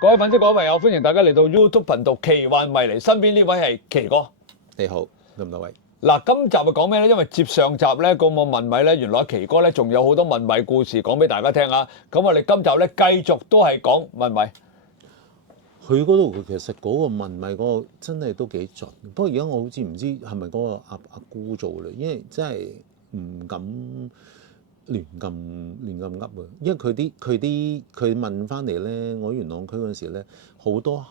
各位粉絲、各位朋友，歡迎大家嚟到 YouTube 頻道奇幻迷離，身邊呢位係奇哥。你好，咁多位。嗱，今集係講咩咧？因為接上集咧，個個問米咧，原來奇哥咧仲有好多問米故事講俾大家聽啊！咁我哋今集咧繼續都係講問米。佢嗰度其實嗰個問米嗰個真係都幾準，不過而家我好似唔知係咪嗰個阿姑做咧，因為真係唔敢亂咁噏啊！因為佢問翻嚟咧，我喺元朗區嗰陣時咧，好多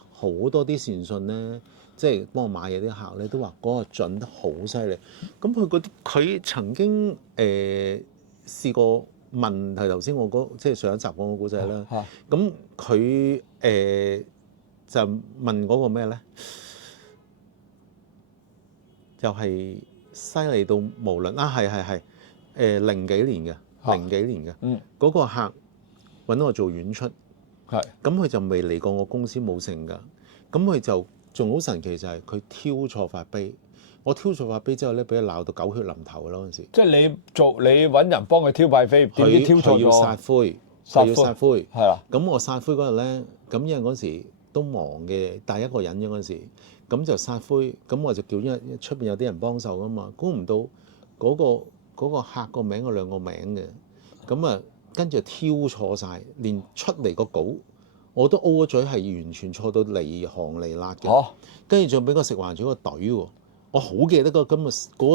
啲善信咧，即係幫我買嘢啲客咧，都話嗰個準得好犀利。咁佢曾經試過問係頭先我即係上一集講個故仔啦。咁佢就問嗰個咩咧？又係犀利到無論係零幾年嘅，嗰個客揾我做演出，咁佢就未嚟過我公司冇成㗎，咁佢就仲好神奇就係佢挑錯法碑，我挑錯法碑之後咧，俾佢鬧到狗血淋頭咯嗰陣時。即係你揾人幫佢挑拜飛，點知挑錯咗？佢要撒灰，係啦。咁我撒灰嗰日咧，咁因為嗰時都忙嘅，帶一個人嘅嗰陣時，咁就撒灰，咁我就叫因為出邊有啲人幫手㗎嘛，估唔到嗰個客個名有兩個名嘅，咁啊跟住挑錯晒，連出嚟個稿我都 O 咗嘴，係完全錯到離行離辣嘅。跟住仲俾個食環署個隊喎，我好記得嗰個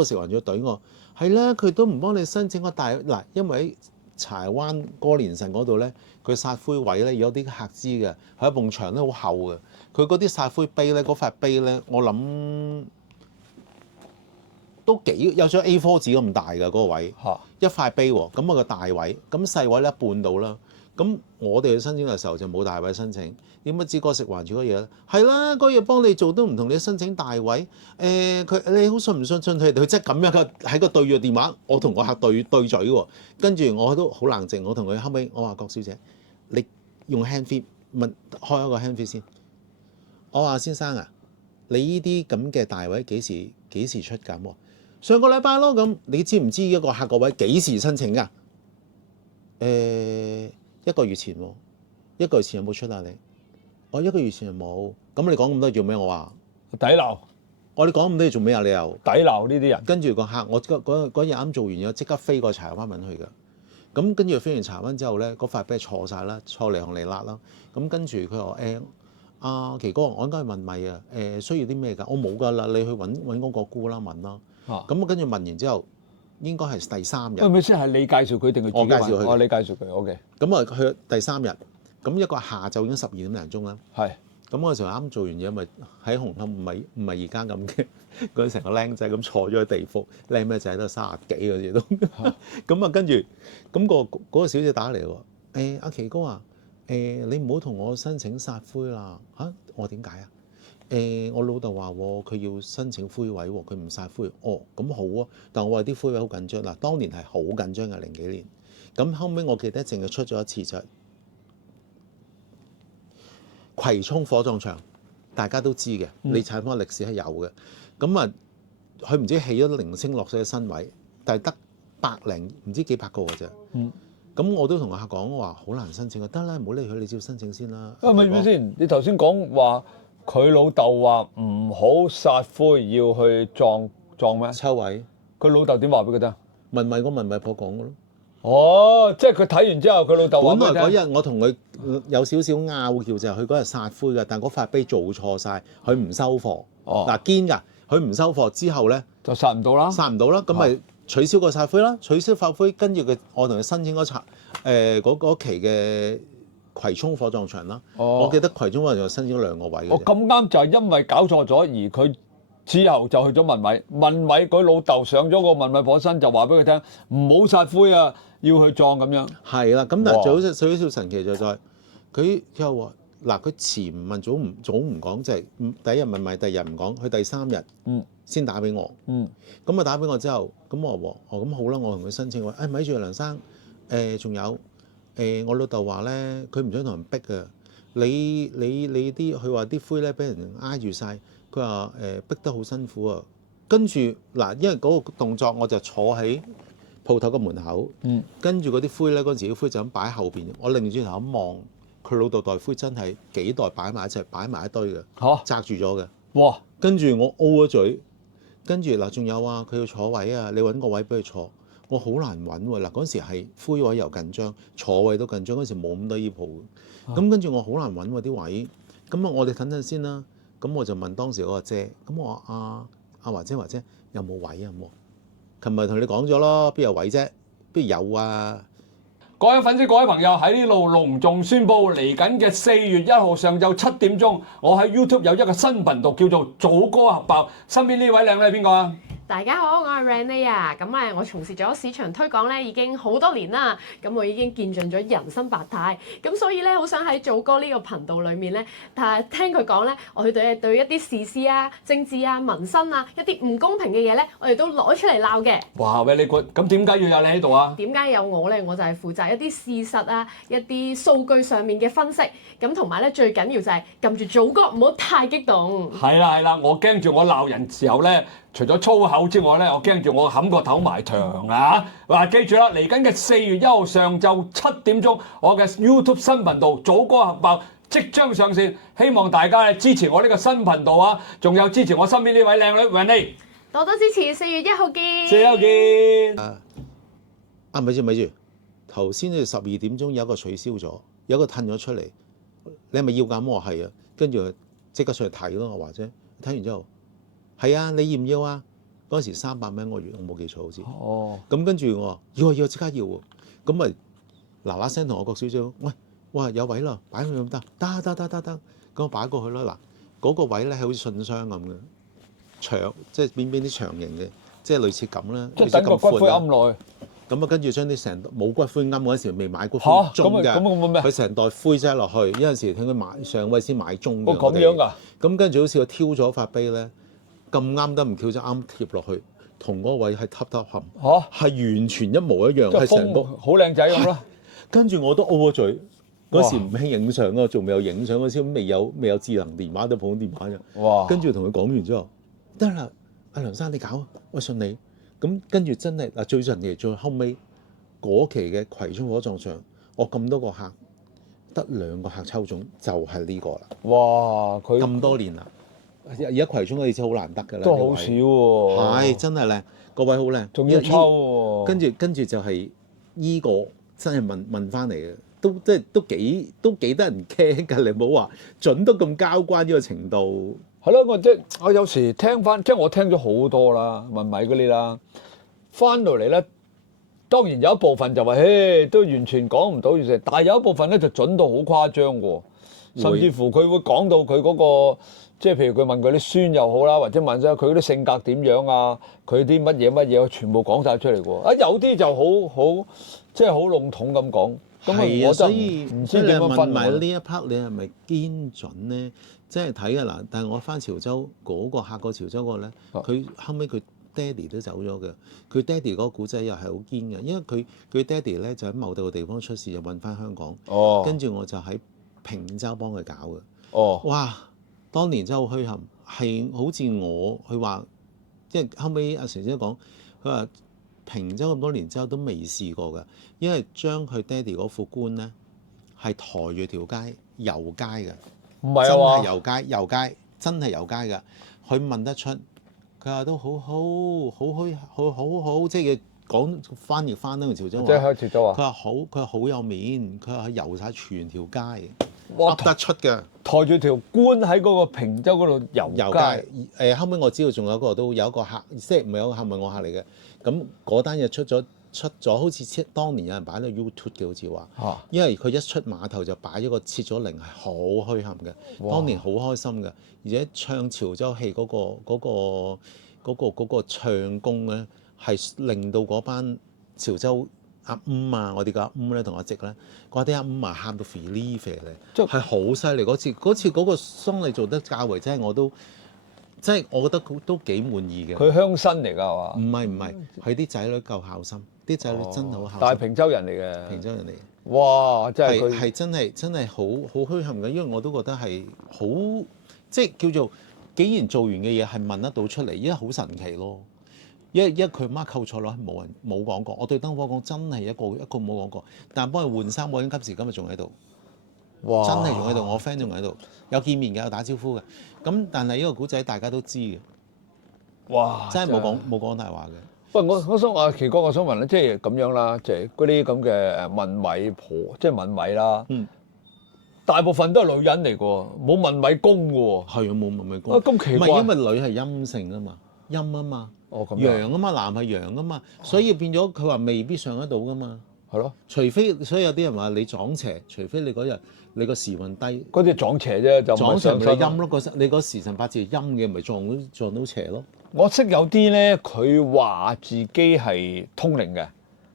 食環署個隊我係啦，佢都唔幫你申請個大嗱，因為喺柴灣歌連臣嗰度咧，佢撒灰位咧有啲客知嘅，係一埲牆咧好厚嘅，佢嗰啲撒灰碑咧，嗰塊碑咧，我諗都有張 A4 紙咁大㗎嗰個位，一塊碑喎，咁啊個大位，咁細位咧一半到啦。咁我哋去申請嘅時候就冇大位申請，點不知個食環署嗰嘢咧係啦，嗰嘢幫你做都唔同你申請大位，你好信唔信佢哋？佢即係咁樣嘅喺個對住電話，我同個客對嘴喎，跟住我都好冷靜，我同佢後尾我話郭小姐，你用 hand feed 問開一個 hand feed 先，我話先生啊，你呢啲咁嘅大位幾時出緊喎？上個禮拜咯，咁你知唔知一個客個位幾時申請㗎？1個月前喎，1個月前有冇出啊你？我1個月前就冇，咁你講咁多做咩？我話抵鬧。我你講咁多嘢做咩啊？你又抵鬧呢啲人。跟住個客，我嗰日啱做完嘢，即刻飛過柴灣問去㗎。咁跟住飛完柴灣之後咧，嗰塊碑錯晒啦，錯離行離辣啦。咁跟住佢話阿奇哥，我應該問米啊，需要啲咩㗎？我冇㗎啦，你去揾嗰個姑啦問啦。咁跟住問完之後，應該係第3日。係咪先係你介紹佢定係我介紹佢？你介紹佢 ，OK。咁啊，去第3日，咁一個下晝已經12點零鐘啦。係。咁嗰時候啱做完嘢，咪喺紅磡，唔係而家咁嘅，嗰陣成個僆仔咁坐咗喺地庫，僆咩仔都30幾嗰啲都。咁啊，跟住咁嗰個小姐打嚟喎，阿奇哥啊，你唔好同我申請撒灰啦嚇！我話點解啊？我老豆話佢要申請灰位喎，佢唔撒灰。哦，咁好啊，但我話啲灰位好緊張嗱，當年係好緊張嘅零幾年。咁後尾我記得淨係出咗一次就係葵涌火葬場，大家都知嘅，你睇翻歷史係有嘅。咁啊，佢唔知起咗零星落水嘅身位，但係得100唔知幾百個嘅啫。咁我都同個客講話好難申請啊，得啦，唔好理佢，你照申請先啦。咪先？你頭先講話佢老豆話唔好撒灰，要去撞咩？抽位。佢老豆點話俾佢聽？問米婆講嘅咯。哦，即係佢睇完之後，佢老豆話俾佢聽。本來嗰日我同佢有少少拗撬，就係佢嗰日撒灰嘅，但係嗰塊碑做錯晒，佢唔收貨。嗱堅㗎，佢唔收貨之後咧就撒唔到啦。咁咪取消個撒灰啦，取消發灰，跟住我同佢申請嗰期嘅葵涌火葬場啦。我記得葵涌火葬場申請咗2個位嘅。咁啱就係因為搞錯咗，而佢之後就去咗問米，佢老豆上咗個問米婆身，就話俾佢聽唔好撒灰啊，要去葬咁樣。係啦，咁但係最好神奇就係佢又話嗱，佢前唔問早唔講，就係第一日問米，第二日唔講，佢第3日先打俾我。咁啊打俾我之後，咁我話咁好啦，我同佢申請話，咪住梁生，仲有我老豆話咧，佢唔想同人逼嘅，你啲佢話啲灰咧俾人挨住晒，佢話逼得好辛苦啊。跟住嗱，因為嗰個動作我就坐喺鋪頭個門口，跟住嗰啲灰咧，嗰陣時啲灰就咁擺喺後邊，我擰轉頭一望，佢佢老豆袋灰真係幾袋擺埋一齊，擺埋一堆嘅，擲住咗嘅。哇！跟住我 O 咗嘴，跟住嗱仲有啊，佢要坐位啊，你揾個位俾佢坐，我好難揾喎。嗱嗰時係灰位又緊張，坐位都緊張，嗰時冇咁多衣鋪嘅。咁跟住我好難揾喎啲位，咁啊我哋等陣先啦。咁我就問當時嗰個姐，咁我話阿華姐有冇位啊？冇。琴日同你講咗咯，邊有位啫？邊有啊？各位粉絲、各位朋友喺呢度隆重宣佈，嚟緊嘅4月1號上晝7點鐘，我喺 YouTube 有一個新頻道叫做祖哥核爆。身邊呢位靚女係邊個啊？大家好，我係 Renee 啊，咁我從事咗市場推廣咧已經好多年啦，咁我已經見盡咗人生百態，咁所以咧好想喺祖哥呢個頻道裏面咧，但係聽佢講咧，我哋對一啲時事啊、政治啊、民生啊一啲唔公平嘅嘢咧，我哋都攞出嚟鬧嘅。哇！very good，咁點解要有你喺度啊？點解有我咧？我就係負責一啲事實啊、一啲數據上面嘅分析，咁同埋咧最緊要就係撳住祖哥唔好太激動。係啦，我驚住我鬧人時候咧，除咗粗口之外咧，我驚住我冚個頭埋牆啊！嗱，記住啦，嚟緊嘅4月1號上晝7點鐘，我嘅 YouTube 新頻道祖哥核爆即將上線，希望大家咧支持我呢個新頻道啊！仲有支持我身邊呢位靚女 Renee，多多支持，4月1號見。4月1號見。咪住，頭先你12點鐘有一個取消咗，有一個褪咗出嚟，你係咪要㗎？我話係啊，跟住即刻上去睇咯，我話啫。睇完之後，係啊，你要唔要啊？嗰陣時300蚊個月，我冇記錯好似。哦。咁跟住我話要即刻要喎，咁咪嗱嗱聲同我郭小姐，喂，哇有位啦，擺去咁得，咁我擺過去啦。嗱，嗰個位咧係好似信箱咁嘅，長即係邊啲長形嘅，即係類似咁啦，即係等個骨灰龕落去。咁啊，跟住將啲成冇骨灰龕嗰陣時未買骨灰盅㗎，佢成袋灰擠落去，有陣時聽佢買上位先買盅嘅。咁樣㗎？咁跟住好似我挑咗塊碑咧，咁啱得唔巧就啱貼落去，同嗰個位係揼冚，係完全一模一樣，係成個好靚仔咁咯。跟住我都 O 咗嘴，嗰時唔興影相啊，仲未有影相嗰時，未有智能電話，都普通電話啫。哇！跟住同佢講完之後，得啦，阿梁生你搞啊，我信你。咁跟住真係嗱，最神奇最後尾嗰期嘅葵涌火葬場，我咁多個客，得2個客抽中，就係呢個啦。哇！佢咁多年啦，而家葵涌嘅意思好難得㗎啦，都好少喎。係真係靚，個位好靚，仲要抽喎。跟住就係依個真係問翻嚟嘅，都幾得人驚㗎。你唔好話準得咁交關呢個程度。係咯，我有時聽翻，即係我聽咗好多啦，問米嗰啲啦，翻到嚟咧，當然有一部分就話，都完全講唔到，但係有一部分咧就準到好誇張喎，甚至乎佢會講到佢嗰個，即係譬如佢問佢啲孫又好啦，或者問咗佢啲性格點樣啊，佢啲乜嘢，全部講晒出嚟喎。啊，有啲就好即係好籠統咁講。係啊，所以唔知點樣分。問埋呢一 part，你係咪堅準咧？即係睇嘅嗱，但係我翻潮州嗰個客過潮州嗰個咧，佢後尾佢爹哋都走咗嘅。佢爹哋嗰個古仔又係好堅嘅，因為佢爹哋咧就喺某度嘅地方出事，就運翻香港。哦。跟住我就喺平洲幫佢搞嘅。哦。哇！當年真係好墟冚，係好似佢話，即係後尾阿成姐講，佢話平洲咁多年之後都未試過嘅，因為將佢爹哋嗰副棺咧係抬住條街遊街嘅。唔係啊嘛，遊街，真係遊街㗎。佢問得出，佢話都好好，即係講翻譯翻呢個潮州話。即係潮州話。佢話好有面，佢話佢遊晒全條街，哇噏得出嘅。抬住條棺喺嗰個平洲嗰度遊街。後尾我知道仲有一個都有一個客，即係唔係有個客，唔係我客嚟嘅。咁嗰單嘢出咗，好似當年有人擺到 YouTube 嘅，好似話，因為佢一出碼頭就擺咗個切咗靈，係好墟冚嘅。當年好開心嘅，而且唱潮州戲嗰個唱功咧，係令到嗰班潮州阿啊，我哋嘅阿咧同阿直咧，嗰啲阿啊喊到 feel 咧，係好犀利。嗰次嗰個喪禮做得較為真係我都。即係我覺得都幾滿意嘅。佢鄉紳嚟㗎係嘛？唔係，佢啲仔女夠孝心，啲仔女真係好孝心。但係平洲人嚟嘅。平洲人嚟嘅。哇！真係佢係真係好墟冚嘅，因為我都覺得係好即係叫做，竟然做完嘅嘢係問得到出嚟，因為好神奇咯。因為佢媽扣錯咗，冇人冇講過。我對燈火講真係一個冇講過，但係幫佢換衫，我已經今時今日仲喺度。哇真係仲喺度，我 friend 仲喺度，有見面嘅，有打招呼嘅。咁但係呢個古仔大家都知嘅，哇！真係冇講大話嘅。喂，我想話奇哥，我想問咧，即係咁樣啦，即係嗰啲咁嘅問米婆，即係問米啦。大部分都係女人嚟嘅喎，冇問米公嘅喎。係啊，冇問米公。咁奇怪。唔係因為女係陰性啊嘛，陰啊嘛。哦，咁陽啊嘛，男係陽啊嘛，所以變咗佢話未必上得到噶嘛。係咯。除非，所以有啲人話你撞邪，除非你嗰日你個時運低。嗰啲撞邪啫，就撞邪咪上陰咯，你嗰時辰八字係陰嘅，咪撞到邪咯。我識有啲咧，佢話自己係通靈嘅，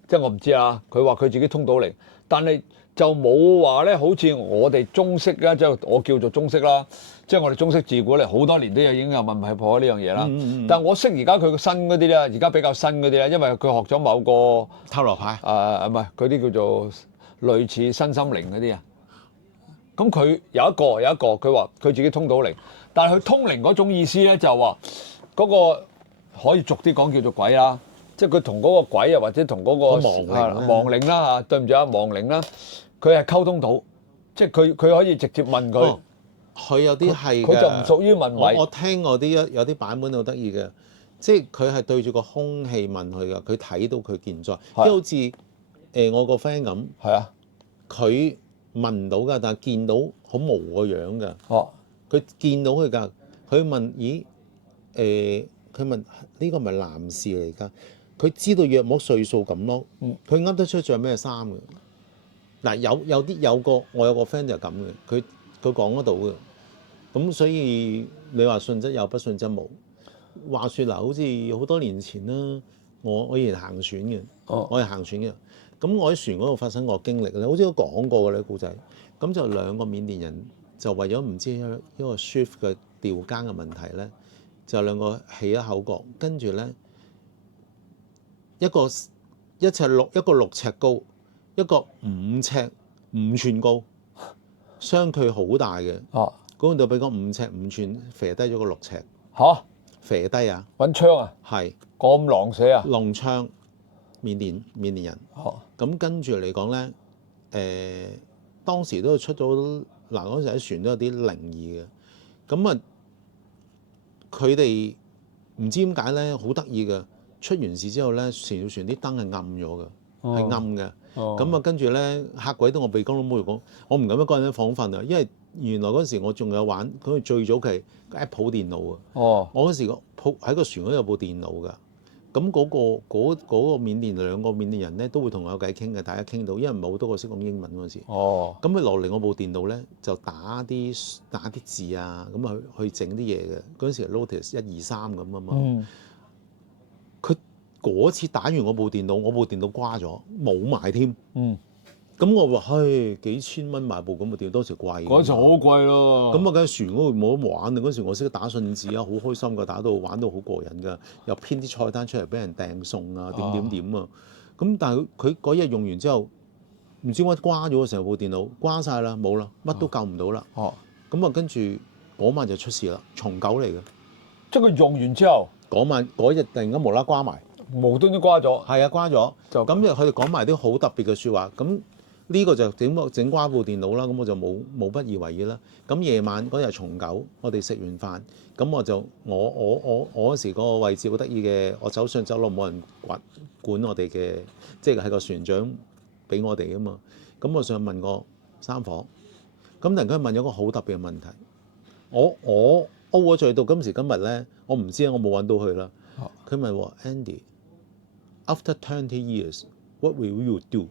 即係我唔知啊。佢話佢自己通到靈，但係就冇話咧，好似我哋中式啦，即係我叫做中式啦，即係我哋中式自古嚟好多年都已經有問米婆呢樣嘢啦。但係我識而家佢個新嗰啲咧，而家比較新嗰啲咧，因為佢學咗某個塔羅牌唔係嗰啲叫做類似身心靈嗰啲啊。咁佢有一個，佢話佢自己通到靈，但係佢通靈嗰種意思咧就話嗰個可以俗啲講叫做鬼啦，即係佢同嗰個鬼啊或者同嗰個亡靈啦嚇，對唔住啊亡靈啦，佢係溝通到，即係佢可以直接問佢。佢有啲係佢就唔屬於問米。我聽過有啲版本好得意嘅，即係佢係對住個空氣問佢㗎，佢睇到佢健在，即係好似我個 friend 咁。係啊。佢問唔到㗎，但係見到好模個樣㗎。哦。佢見到佢㗎，佢問：咦？佢問呢個咪男士嚟㗎？佢知道約莫歲數咁咯。佢噏得出着咩衫嘅。嗱，我有個 friend 就係咁嘅，佢講得到嘅。咁所以你話信則有，不信則無。話説嗱，好似好多年前啦，我以前行船嘅，我係行船嘅。咁我喺船嗰度發生過經歷咧，好似都講過嘅咧故仔。咁就兩個緬甸人就為咗唔知一個 shift 嘅調更嘅問題咧，就兩個起咗口角，跟住咧一個6尺高，一個5寸高，相距好大嘅。嗰度俾個5寸射低咗個6尺。嚇！射低啊！揾槍啊！係咁狼死啊！龍槍，緬甸人。咁跟住嚟講咧，當時都出咗嗱，嗰陣喺船都有啲靈異嘅。咁啊，佢哋唔知點解咧，好得意嘅。出完事之後咧，成條船啲燈係暗咗嘅，係暗嘅。咁啊，跟住咧嚇鬼到我鼻哥都冇講，我唔敢一個人喺房瞓啊，因為原來嗰時我仲有玩嗰個最早期 Apple 電腦啊。我嗰時喺個船嗰度有部電腦㗎。咁嗰個緬甸兩個緬甸人咧都會同我有偈傾嘅，大家傾到，因為唔係好多個識講英文嗰時。咁佢落嚟我部電腦咧就打啲字啊，咁去整啲嘢嘅。嗰陣時係 Lotus 1、2、3咁啊嘛。佢嗰次打完我部電腦瓜咗，冇埋添。咁我話：幾千蚊買部咁嘅電腦，當時貴。嗰時好貴咯。咁啊，梗係船嗰度冇得玩啊！嗰時我識得打信紙啊，好開心㗎，打到玩到好過癮㗎，又編啲菜單出嚟俾人訂餸啊，點啊！咁但係佢嗰日用完之後，唔知點解瓜咗成部電腦，瓜晒啦，冇啦，乜都救唔到啦。咁啊，跟住嗰晚就出事啦，重九嚟嘅。即係佢用完之後，嗰日突然間無啦瓜埋，無端端瓜咗。係啊，瓜咗。咁就佢哋講埋啲好特別嘅説話。咁呢個就整瓜部電腦啦，咁我就冇不以為意啦。咁夜晚嗰日重九，我哋食完飯，咁我嗰時嗰個位置好得意嘅，我走上走落冇人管我哋嘅，即係個船長俾我哋啊嘛。咁我上去問個三房，咁突然間問咗個好特別嘅問題，我 O 咗罪到今時今日咧，我唔知啊，我冇揾到佢啦。佢問我 Andy，after 20 years，what will you do？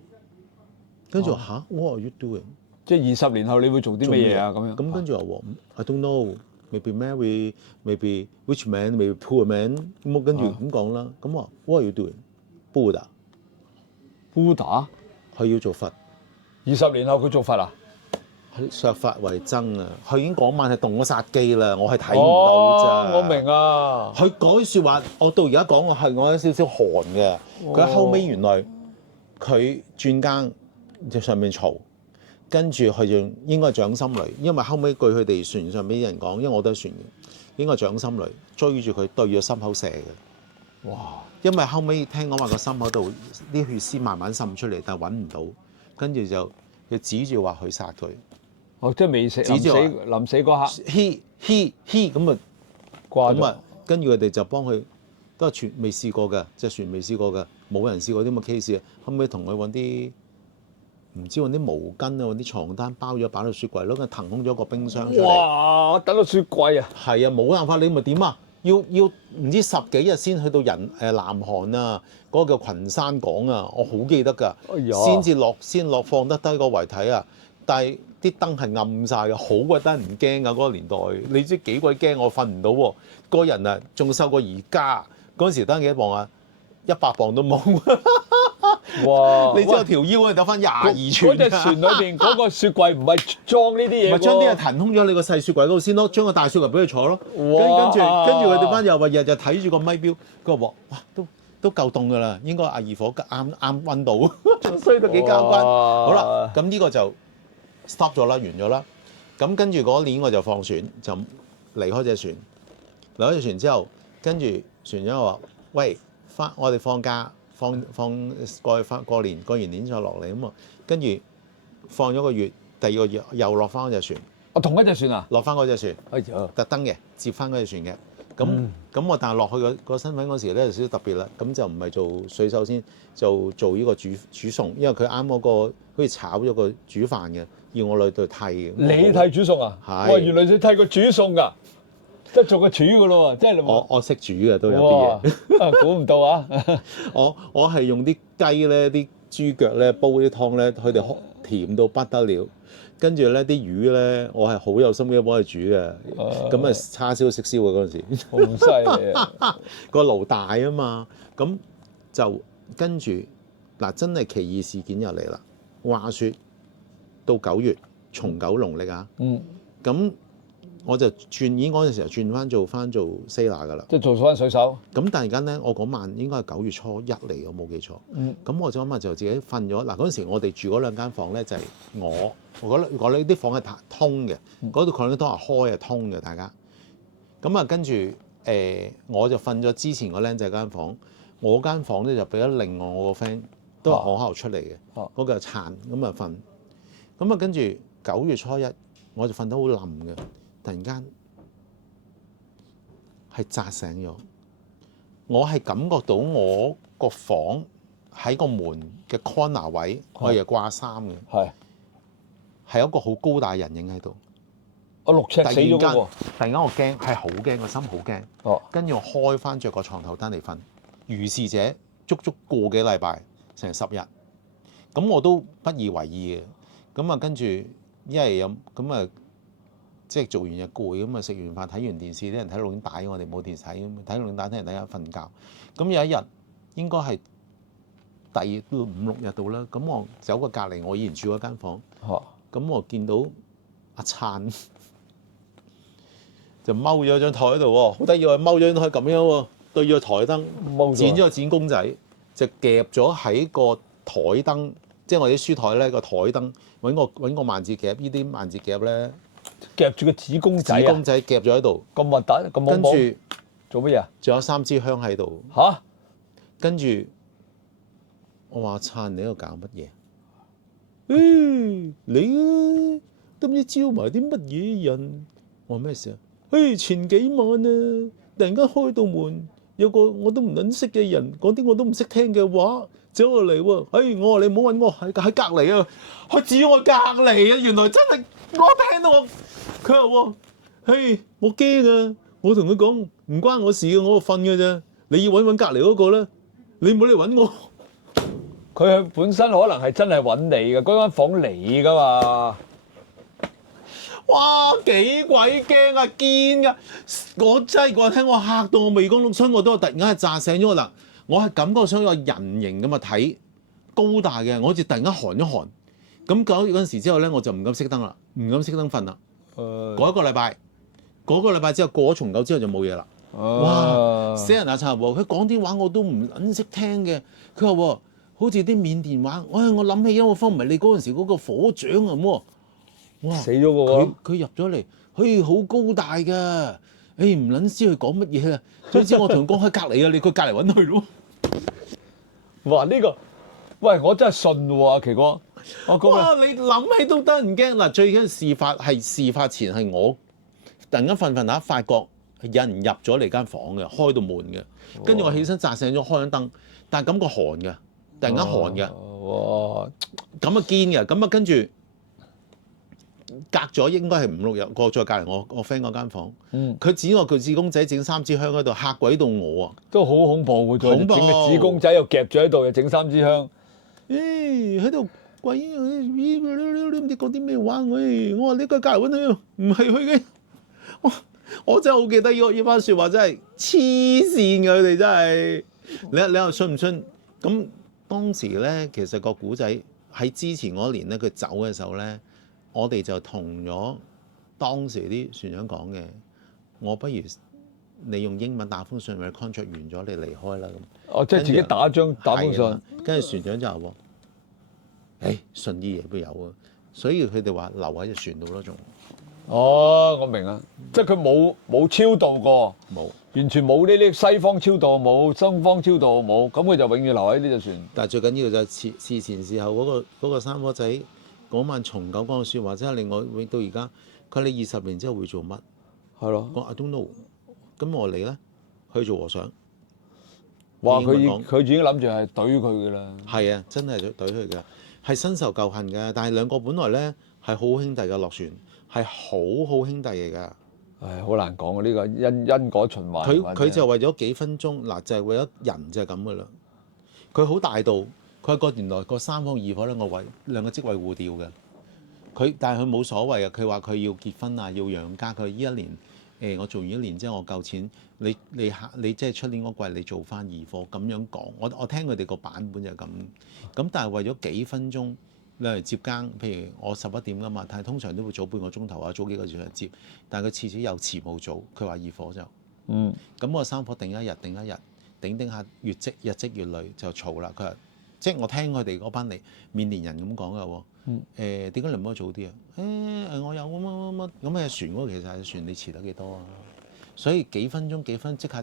跟住話what are you doing？ 即係20年後你會做啲咩嘢啊？咁樣。咁跟住話 I don't know，maybe marry，maybe rich man，maybe poor man。咁我跟住咁講啦。咁話 what are you doing？Buddha。佢要做佛。20年後佢做佛啊？削髮為僧啊！佢已經嗰晚係動咗殺機啦，我係睇唔到咋。我明啊。佢講啲説話，我到而家講我有少少寒嘅。佢後尾原來佢轉更。就上面嘈，跟住佢就應該係掌心雷，因為後尾據佢哋船上邊啲人講，因為我都係船員，應該係掌心雷追住佢對住心口射嘅。哇！因為後尾聽講話個心口度啲血絲慢慢滲出嚟，但係揾唔到，跟住就指住話去殺佢。哦，即係未死，臨死嗰刻，咁啊掛咗。跟住佢哋就幫佢，都係全未試過嘅，隻船未試過嘅，冇人試過啲咁嘅 case 啊。後尾同佢揾啲唔知揾啲毛巾啊，揾啲床單包咗擺到雪櫃咯，跟住騰空咗個冰箱出嚟。哇！等到雪櫃啊！係啊，冇辦法，你咪點啊？要唔知10幾日先去到南韓啊，嗰、個叫群山港啊，我好記得㗎，先落放得低個遺體啊。但係啲燈係暗晒嘅，好鬼得人唔驚㗎嗰個年代。你知幾鬼驚？我瞓唔到喎，個人啊仲瘦過而家。嗰陣時得幾多磅啊？100磅都冇。哇！你知我條腰啊得翻22寸。嗰隻船裏邊嗰個雪櫃唔係裝呢啲嘢喎，咪將啲嘢騰空咗你個細雪櫃嗰度先咯，將個大雪櫃俾佢坐咯。跟住佢哋班又話日日睇住個咪錶，佢話哇都夠凍㗎啦，應該2火啱溫度，衰到幾交關。好啦，咁呢個就 stop 咗啦，完咗啦。咁跟住嗰年我就放船，就離開隻船。離開隻船之後，跟住船長話：喂，我哋放假。放過去過年，過完年再落嚟咁啊，跟住放咗個月，第2個月又落翻嗰隻船。我同一隻船啊？落翻嗰隻船，哎呀，特登嘅接翻嗰隻船嘅。咁我但係落去個身份嗰時咧有少少特別啦，咁就唔係做水手先，就做呢個煮餸，因為佢啱嗰個好似炒咗個煮飯嘅，要我去度替嘅。你替煮餸啊？係。哇！原來你替個煮餸㗎。即係做個廚㗎咯喎，即係我識煮嘅都有啲嘢，估唔到啊！我係用啲雞咧、啲豬腳咧煲啲湯咧，佢哋甜到不得了。跟住咧啲魚咧，我係好有心機幫佢煮嘅。咁啊叉燒識燒嘅嗰陣時，好犀利啊！個爐大啊嘛，咁就跟住嗱真係奇異事件又嚟啦。話說到9月重九農曆啊，咁。我就轉已經嗰陣時候轉翻做 sailor 㗎啦，即係做翻水手。咁但係而家咧，我嗰晚應該係9月初1嚟，我冇記錯。咁我嗰晚就自己瞓咗。嗱嗰陣時我哋住嗰2間房咧，就係我覺得啲房係通嘅，嗰度佢都係開係通嘅，大家。咁啊跟住我就瞓咗之前個僆仔間房，我間房咧就俾咗另外我個 friend 都係學校出嚟嘅，嗰個殘咁啊瞓。咁啊跟住9月初1，我就瞓得好冧嘅。突然間係扎醒咗，我係感覺到我個房喺個門嘅 corner 位，我係掛衫嘅，係有一個好高大人影喺度。我6尺死咗嗰個。突然間我驚，係好驚，個心好驚。跟住我開翻着個床頭燈嚟瞓，如是者足個幾禮拜，成10日。咁我都不以為意嘅。咁啊跟住，因為有咁啊。即係做完嘢攰咁啊，食完飯睇完電視，啲人睇錄影帶，我哋冇電視睇，睇錄影帶聽人睇下瞓覺。咁有一日應該係第5、6日到啦。咁我走過隔離，我以前住嗰間房。咁我見到阿燦就踎咗張台喺度喎，好得意喎，踎咗張台咁樣喎，對住個台燈，剪咗個剪公仔，就夾咗喺個台燈，即係我啲書台咧個台燈，揾個萬字夾，呢啲萬字夾咧。夾住個紙公仔，紙公仔夾咗喺度，咁核突，咁恐怖。跟住做乜嘢啊？仲有3支香喺度。嚇！跟住我話：燦，你喺度搞乜嘢？你啊，都唔知招埋啲乜嘢人？我話咩事啊？前幾晚啊，突然間開到門，有個我都唔撚識嘅人講啲我都唔識聽嘅話，走過嚟喎。我話你唔好揾我，喺隔離啊，佢指我隔離啊，原來真係。我聽到佢話：我驚啊！我同佢講唔關我事嘅，我瞓嘅啫。你要揾隔離嗰個咧，你唔好嚟揾我。佢本身可能係真係揾你嘅，嗰間房你㗎嘛。哇！幾鬼驚啊！堅㗎！我真係講聽我嚇到我未講6歲，我都突然間係炸醒咗啦。我係感覺上有人形咁啊睇，高大嘅，我好似突然間寒一寒。咁嗰陣時之後咧，我就唔敢熄燈啦，唔敢熄燈瞓啦。嗰一個禮拜之後過咗重九之後就冇嘢啦。哇！死人阿燦喎，佢講啲話我都唔撚識聽嘅。佢話好似啲緬甸話，我諗起因為方唔係你嗰陣時嗰個火掌啊咁。哇！死咗喎！佢入咗嚟，好高大㗎。唔撚知佢講乜嘢啊？總之我同佢講喺隔離啊，你佢隔離揾佢咯。哇！呢個喂我真係信喎，奇哥。哇！你諗起都得人驚嗱。最緊事發前係我突然間瞓下，發覺有人入咗嚟間房嘅，開到門嘅。跟住我起身扎醒咗，開緊燈，但係感覺寒嘅，突然間寒嘅。哇！咁啊堅嘅，咁啊跟住隔咗應該係5、6日，過再隔離我 friend 嗰間房，佢指我佢紙公仔整3支香喺度，嚇鬼到我啊！都好恐怖喎，恐怖整個紙公仔又夾咗喺度，又整3支香。喺度鬼唔知講啲咩話，我話呢個隔離揾佢，唔係佢嘅。我真係好記得呢番説話，真係黐線嘅，佢哋真係。你又信唔信？咁當時咧，其實個古仔喺之前嗰年咧，佢走嘅時候咧，我哋就同咗當時啲船長講嘅，我不如你用英文打封信，咪 contract 完咗，你離開啦咁。哦，即係自己打封信。跟住船長就話：信啲嘢都有啊，所以佢哋話留喺隻船度咯，仲。哦，我明啦，即係佢冇超度過，冇，完全冇呢啲西方超度，冇東方超度，冇，咁佢就永遠留喺呢隻船。但係最緊要就係事前事後嗰個三哥仔嗰晚重九講嘅説話，真係令我永到而家。佢話你20年之後會做乜？係咯。我 I don't know。咁我嚟咧去做和尚。哇！佢已經諗住係懟佢㗎啦。係啊，真係懟佢㗎，係深仇舊恨㗎。但係兩個本來咧係好兄弟嘅落船。係好兄弟嚟㗎，唉，好難講啊！呢個因果循環。佢就為咗幾分鐘，嗱就係為咗人就係咁㗎啦。佢好大度，佢個原來個3房2房兩個職位互調嘅。但係佢冇所謂啊。佢話佢要結婚啊，要養家。佢呢一年我做完1年之後，我夠錢，你即係出年嗰季你做翻2課咁樣講。我聽佢哋個版本就係咁。咁但係為咗幾分鐘。你嚟接更，譬如我11點㗎嘛，但係通常都會早半個鐘頭啊，早幾個字去接。但係佢次次有遲冇早，佢話2課就，咁我3課定一日，頂下日積月累就嘈啦。佢話即係我聽佢哋嗰班嚟緬甸人咁講㗎喎。點解你唔可以早啲啊？我有乜咁嘅船嗰個其實係船，你遲得幾多啊？所以幾分即刻，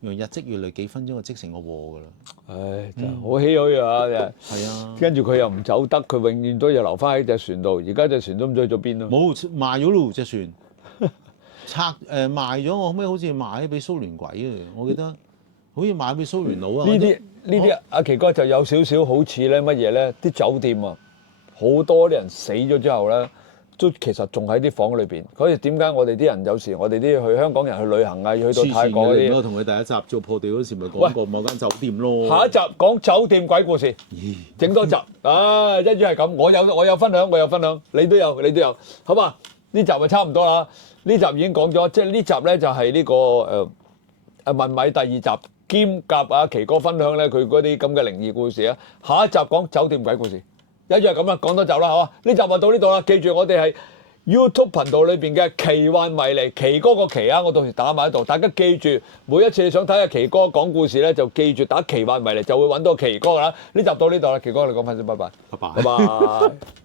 用日積月累幾分鐘就積成個禍㗎啦。唉，真係好唏噓啊！係啊，跟住佢又唔走得，佢永遠都要留翻喺隻船度。而家隻船都唔知去咗邊咯。冇賣咗咯隻船，賣咗。我後尾好似賣俾蘇聯鬼啊！我記得好似賣俾蘇聯佬啊。呢啲阿奇哥就有少少好似咧乜嘢咧？啲酒店啊，好多啲人死咗之後咧。都其實仲喺啲房裏邊，所以點解我哋啲人有時我哋啲去香港人去旅行啊，要去到泰國嗰啲，我同佢第一集做破地嗰時咪講過某間酒店咯。下一集講酒店鬼故事，整多集啊！一於係咁，我有分享，你都有，好嘛？呢集就差唔多啦。呢集已經講咗，即係呢集咧就係呢個問米第2集兼夾阿奇哥分享咧佢嗰啲咁嘅靈異故事啊。下一集講酒店鬼故事。一樣係咁啦，講多集啦，好嘛？呢集就到呢度啦。記住我哋係 YouTube 頻道裏邊嘅奇幻迷離，奇哥個奇啊，我到時打埋喺度。大家記住，每一次你想睇下奇哥講故事咧，就記住打奇幻迷離，就會揾到奇哥噶啦。呢集到呢度啦，奇哥你講翻先，拜拜。拜拜。拜拜。